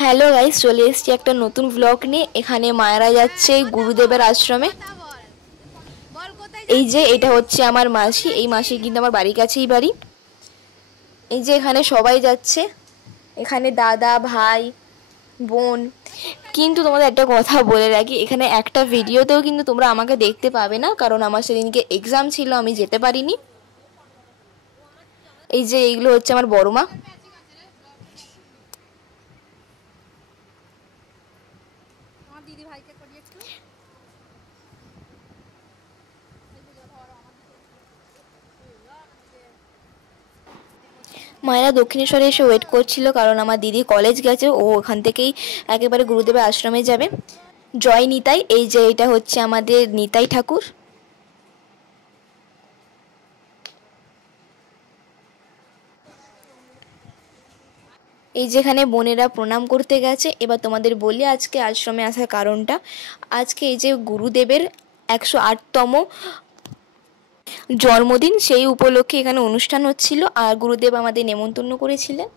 Hello guys, চলে এসেছি একটা নতুন ব্লগ নিয়ে। এখানে মায়েরা যাচ্ছে গুরুদেবের আশ্রমে। এই যে এটা হচ্ছে আমার মাসি, এই মাসি কিন্তু আমার বাড়ির কাছেই বাড়ি। এই যে এখানে সবাই যাচ্ছে, এখানে দাদা, ভাই, বোন। কিন্তু তোমাদের একটা কথা বলে রাখি, এখানে একটা ভিডিওতেও কিন্তু তোমরা আমাকে দেখতে পাবে না, কারণ আমার সেদিনকে এক্সাম ছিল, আমি যেতে পারিনি। এই যে এইগুলো হচ্ছে আমার বড় মা। মায়েরা দক্ষিণেশ্বরে এসে ওয়েট করছিল, কারণ আমার দিদি কলেজ গেছে, ও ওখান থেকেই একেবারে গুরুদেবের আশ্রমে যাবে। জয় নিতাই। এই যে এটা হচ্ছে আমাদের নিতাই ঠাকুর। এই যেখানে বোনেরা প্রণাম করতে গেছে। এবার তোমাদের বলি আজকে আশ্রমে আসার কারণটা। আজকে এই যে গুরুদেবের 108তম জন্মদিন, সেই উপলক্ষে এখানে অনুষ্ঠান হচ্ছিল, আর গুরুদেব আমাদের নেমন্তন্ন করেছিলেন।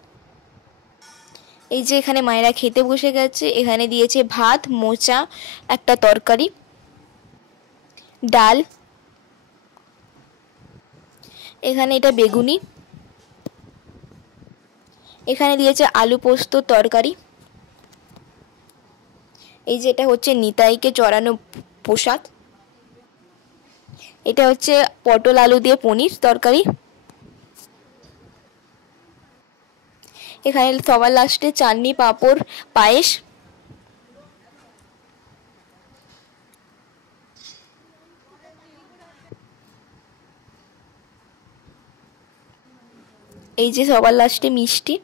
এই যে এখানে মায়েরা খেতে বসে গেছে। এখানে দিয়েছে ভাত, মোচা, একটা তরকারি, ডাল, এখানে এটা বেগুনি, এখানে দিয়েছে আলু পোস্ত তরকারি। এই যে এটা হচ্ছে নিতাইকে চড়ানো প্রসাদ। এটা হচ্ছে পটল আলু দিয়ে পনির তরকারি। এখানে সবার লাস্টে চাটনি, পাঁপড়, পায়েস। এই যে সবার লাস্টে মিষ্টি।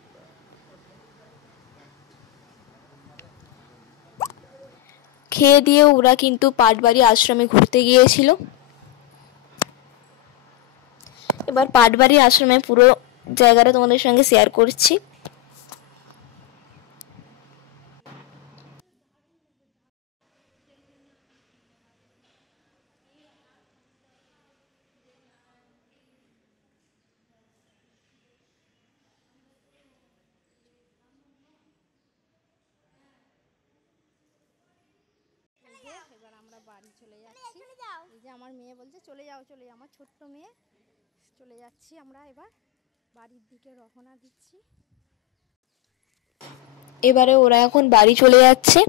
খেয়ে দিয়ে ওরা কিন্তু পাটবাড়ি আশ্রমে ঘুরতে গিয়েছিল। এবার পাটবাড়ি আশ্রমে পুরো জায়গাটা তোমাদের সঙ্গে শেয়ার করছি। এবার আমরা বাড়ি চলে যাচ্ছি। এই যে আমার মেয়ে বলছে চলে যাও চলে যাও, আমার ছোট্ট মেয়ে। চলে যাচ্ছি আমরা এবার বাড়ির দিকে রওনা দিচ্ছি। এবারে ওরা এখন বাড়ি চলে যাচ্ছে।